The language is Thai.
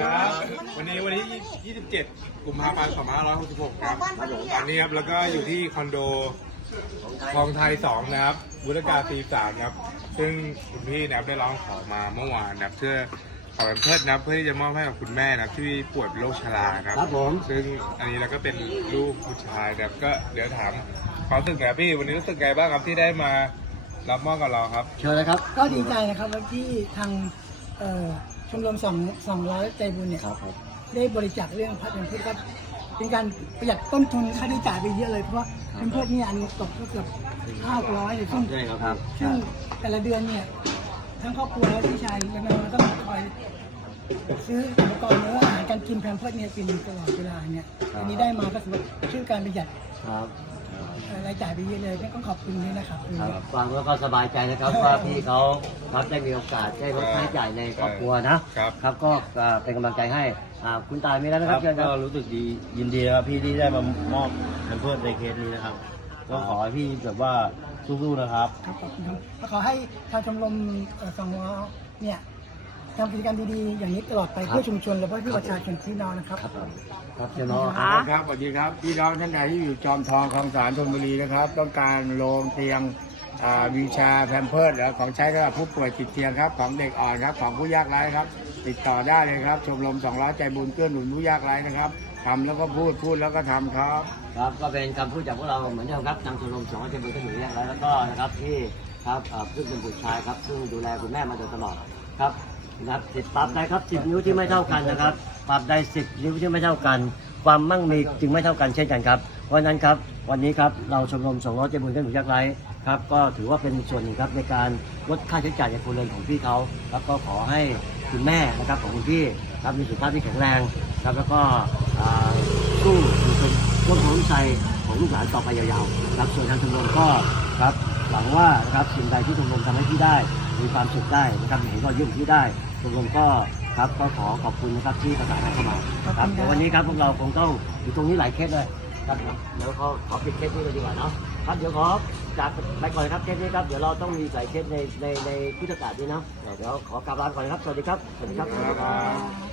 ครับ วันนี้วันที่ 27 กุมภาพันธ์2566 ครับอันนี้ครับแล้วก็อยู่ที่คอนโดคลองไทย 2 นะครับบุรการ43ครับ ซึ่งคุณพี่นะครับได้ร้องขอมาเมื่อวานนะครับเพื่อขอเป็นเพิดนะครับเพื่อที่จะมอบให้กับคุณแม่นะครับที่ป่วยเป็นโรคชราครับครับผมซึ่งอันนี้เราก็เป็นลูกผู้ชายนะครับก็เดี๋ยวถามความรู้สึกไงพี่วันนี้รู้สึกไงบ้างครับที่ได้มารับมอบกับเราครับ เชิญเลยครับ ก็ดีใจนะครับว่าที่ทางเอ่อ ชมรมสองสองร้อยใจบุญเนี่ยครับผมได้บริจาคเรื่องพัดเป็นพืชก็เป็นการประหยัดต้นทุนค่าใช้จ่ายไปเยอะเลยเพราะว่าเป็นพืชเนี่ยอันตกก็เกือบห้าร้อยเลยซึ่งใช่ครับครับซึ่งแต่ละเดือนเนี่ยทั้งครอบครัวและพี่ชายและน้องต้องคอยซื้ออุปกรณ์เนื้ออาหารการกินแพมเพิร์สเนี่ยกินตลอดเวลาเนี่ยอันนี้ได้มาก็ถือว่าช่วยการประหยัดครับเอ่อ รายจ่ายไปเยอะเลยต้องขอบคุณด้วยนะครับ ครับฟังแล้วก็สบายใจนะครับว่าพี่เขาครับได้มีโอกาสได้ลดค่าใช้จ่ายในครอบครัวนะครับ ครับก็อ่าเป็นกำลังใจให้อ่าคุณตายมีแล้วนะคครัรับบเชิญคก็รับรู้สึกดียินดีนะครับพี่ที่ได้มามอบแพมเพิร์สในเคสนี้นะครับ ก็ขอให้พี่แบบว่าสู้ๆนะครับ ครับขอบคุณครับแล้วขอให้ทางชมรมเอ่อสองล้อเนี่ย ทำกิจกรรมดีๆอย่างนี้ตลอดไปเพื่อชุมชนและเพื่อประชาชนพี่น้องนะครับ ครับครับเชิญน้องครับสวัสดีครับพี่น้องท่านใดที่อยู่จอมทองคลองสารธนบุรีนะครับ ต้องการโรงเตียงอ่าวีลแชร์แพมเพิร์ดและของใช้สำหรับผู้ป่วยติดเตียงครับของเด็กอ่อนครับของผู้ยากไร้ครับ ติดต่อได้เลยครับ ชมรม200ใจบุญเกื้อหนุนผู้ยากไร้นะครับทำแล้วก็พูดพูดแล้วก็ทำครับ ครับก็เป็นคำพูดจากพวกเราเหมือนเดิมครับทางชมรมสองร้อยเจ็ดบุญขึ้นหนึ่งแยกแล้วแล้วก็นะครับที่ครับอ่าซึ่งเป็นบุตรชายครับซึ่งดูแลคุณแม่มาโดยตลอดครับ นะครับสิบปรับได้ครับสิบนิ้วที่ไม่เท่ากันนะครับ ปรับได้สิบนิ้วที่ไม่เท่ากัน ความมั่งมีจึงไม่เท่ากันเช่นกันครับเพราะฉะนั้นครับ วันนี้ครับ เราชมรมสองร้อยเจ็ดบุญขึ้นหนึ่งแยกไร้ครับ ก็ถือว่าเป็นส่วนหนึ่งครับในการลดค่าใช้จ่ายในครัวเรือนของพี่เขา แล้วก็ขอให้คุณแม่นะครับของคุณพี่ครับมีสุขภาพที่แข็งแรงครับแล้วก็สู้อยู่เป็นต้นทุนใจของลูกหลานต่อไปยาวๆครับส่วนทางชมรมก็ครับหวังว่านะครับสิ่งใดที่ชมรมทำให้พี่ได้มีความสุขได้นะครับเห็นรอยยิ้มของพี่ได้ ชมรมก็ครับก็ขอขอบคุณนะครับที่ประสานงานเข้ามาครับเดี๋ยววันนี้ครับพวกเราคงต้องอยู่ตรงนี้หลายเคสเลยครับเดี๋ยวขอขอปิดเคสนี้เลยดีกว่าเนาะครับเดี๋ยวขอจากไปก่อนครับเคสนี้ครับเดี๋ยวเราต้องมีหลายเคสในในในพุทธศาสตร์นี้เนาะเดี๋ยวขอกลับลาไปก่อนนะครับสวัสดีครับสวัสดีครับ